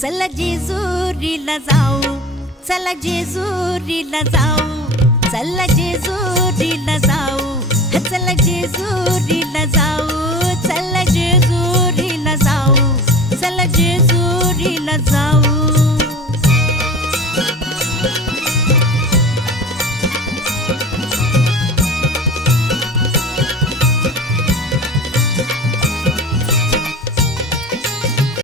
चला जेजुरीला जाऊ, चला जेजुरीला जाऊ, चला जेजुरीला जाऊ, चला जेजुरीला जाऊ, चला जेजुरीला जाऊ, चला जेजुरीला जाऊ.